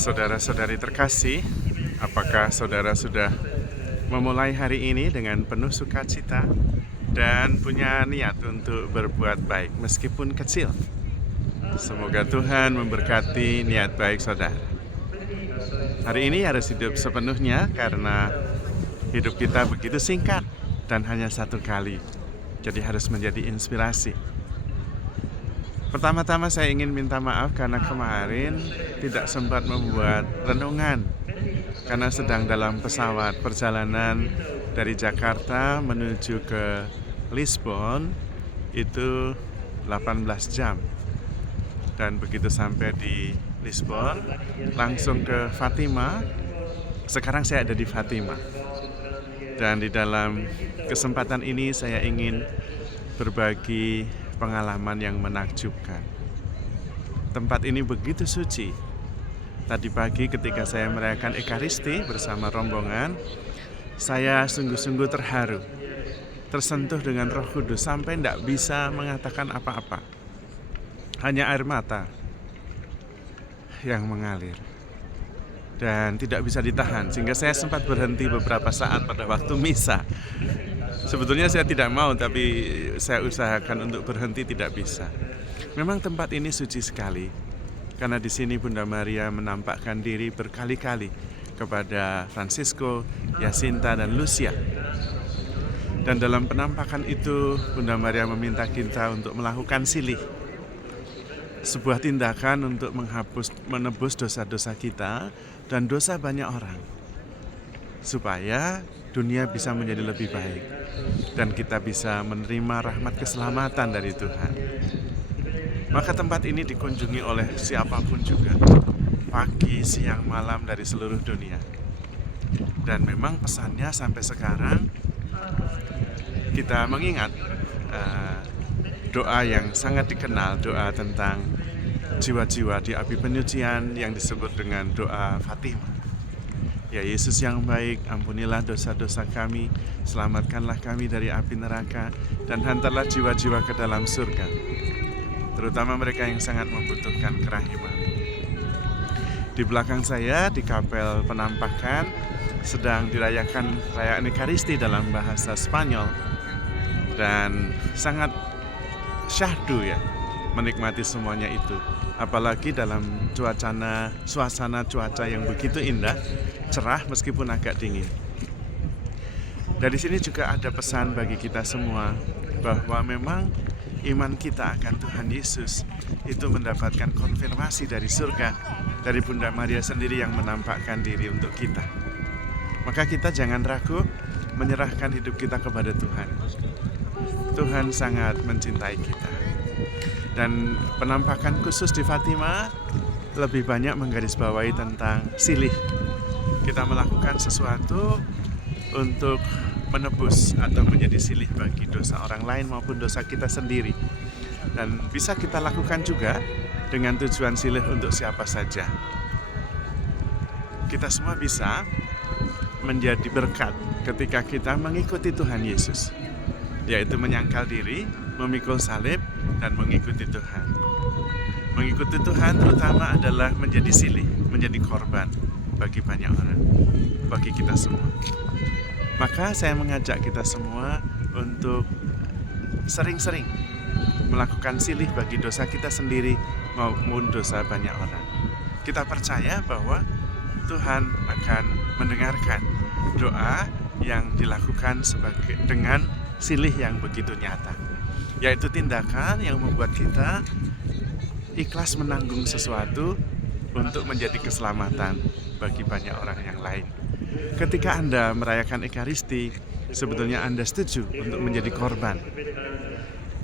Saudara-saudari terkasih, apakah saudara sudah memulai hari ini dengan penuh sukacita dan punya niat untuk berbuat baik meskipun kecil? Semoga Tuhan memberkati niat baik saudara. Hari ini harus hidup sepenuhnya karena hidup kita begitu singkat dan hanya satu kali. Jadi harus menjadi inspirasi. Pertama-tama saya ingin minta maaf karena kemarin tidak sempat membuat renungan karena sedang dalam pesawat perjalanan dari Jakarta menuju ke Lisbon itu 18 jam. Dan begitu sampai di Lisbon langsung ke Fatima. Sekarang saya ada di Fatima. Dan di dalam kesempatan ini saya ingin berbagi pengalaman yang menakjubkan. Tempat ini begitu suci. Tadi pagi ketika saya merayakan Ekaristi bersama rombongan, saya sungguh-sungguh terharu, tersentuh dengan Roh Kudus sampai tidak bisa mengatakan apa-apa. Hanya air mata yang mengalir dan tidak bisa ditahan, sehingga saya sempat berhenti beberapa saat pada waktu misa. Sebetulnya saya tidak mau, tapi saya usahakan untuk berhenti, tidak bisa. Memang tempat ini suci sekali, karena di sini Bunda Maria menampakkan diri berkali-kali kepada Francisco, Jacinta, dan Lucia. Dan dalam penampakan itu, Bunda Maria meminta kita untuk melakukan silih. Sebuah tindakan untuk menebus dosa-dosa kita dan dosa banyak orang. Supaya dunia bisa menjadi lebih baik dan kita bisa menerima rahmat keselamatan dari Tuhan. Maka tempat ini dikunjungi oleh siapapun juga, pagi, siang, malam dari seluruh dunia. Dan memang pesannya sampai sekarang kita mengingat doa yang sangat dikenal, doa tentang jiwa-jiwa di api penyucian yang disebut dengan doa Fatima. Ya Yesus yang baik, ampunilah dosa-dosa kami, selamatkanlah kami dari api neraka, dan hantarlah jiwa-jiwa ke dalam surga, terutama mereka yang sangat membutuhkan kerahiman. Di belakang saya, di kapel penampakan, sedang dirayakan perayaan Ekaristi dalam bahasa Spanyol, dan sangat syahdu ya, menikmati semuanya itu. Apalagi dalam suasana cuaca yang begitu indah, cerah meskipun agak dingin. Dari sini juga ada pesan bagi kita semua bahwa memang iman kita akan Tuhan Yesus itu mendapatkan konfirmasi dari surga, dari Bunda Maria sendiri yang menampakkan diri untuk kita. Maka kita jangan ragu menyerahkan hidup kita kepada Tuhan. Tuhan sangat mencintai kita. Dan penampakan khusus di Fatima lebih banyak menggarisbawahi tentang silih. Kita melakukan sesuatu untuk menebus atau menjadi silih bagi dosa orang lain maupun dosa kita sendiri. Dan bisa kita lakukan juga dengan tujuan silih untuk siapa saja. Kita semua bisa menjadi berkat ketika kita mengikuti Tuhan Yesus, yaitu menyangkal diri, memikul salib, dan mengikuti Tuhan. Mengikuti Tuhan terutama adalah menjadi silih, menjadi korban bagi banyak orang, bagi kita semua. Maka saya mengajak kita semua untuk sering-sering melakukan silih bagi dosa kita sendiri maupun dosa banyak orang. Kita percaya bahwa Tuhan akan mendengarkan doa yang dilakukan dengan silih yang begitu nyata, yaitu tindakan yang membuat kita ikhlas menanggung sesuatu untuk menjadi keselamatan bagi banyak orang yang lain. Ketika Anda merayakan Ekaristi, sebetulnya Anda setuju untuk menjadi korban.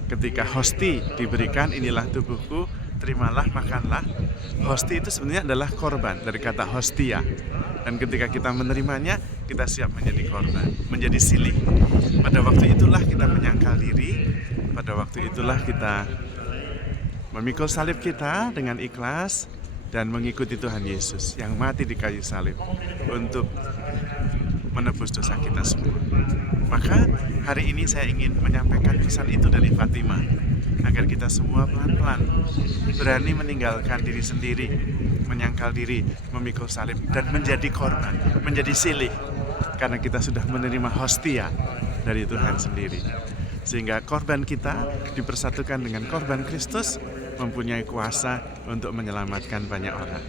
Ketika hosti diberikan, inilah tubuhku, terimalah, makanlah. Hosti itu sebenarnya adalah korban dari kata hostia. Dan ketika kita menerimanya, kita siap menjadi korban, menjadi silih. Pada waktu itulah kita menyangkal diri, pada waktu itulah kita memikul salib kita dengan ikhlas dan mengikuti Tuhan Yesus yang mati di kayu salib untuk menebus dosa kita semua. Maka hari ini saya ingin menyampaikan pesan itu dari Fatima. agar kita semua pelan-pelan berani meninggalkan diri sendiri, menyangkal diri, memikul salib, dan menjadi korban, menjadi silih, karena kita sudah menerima hostia dari Tuhan sendiri. Sehingga korban kita dipersatukan dengan korban Kristus, mempunyai kuasa untuk menyelamatkan banyak orang.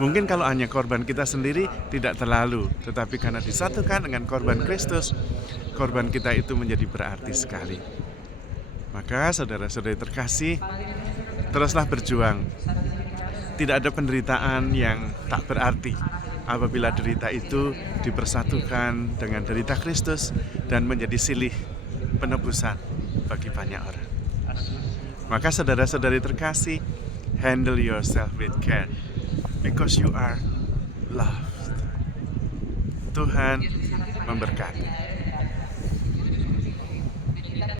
Mungkin kalau hanya korban kita sendiri tidak terlalu, tetapi karena disatukan dengan korban Kristus, korban kita itu menjadi berarti sekali. Maka saudara-saudari terkasih, teruslah berjuang. Tidak ada penderitaan yang tak berarti apabila derita itu dipersatukan dengan derita Kristus dan menjadi silih penebusan bagi banyak orang. Maka saudara-saudari terkasih, handle yourself with care because you are loved. Tuhan memberkati.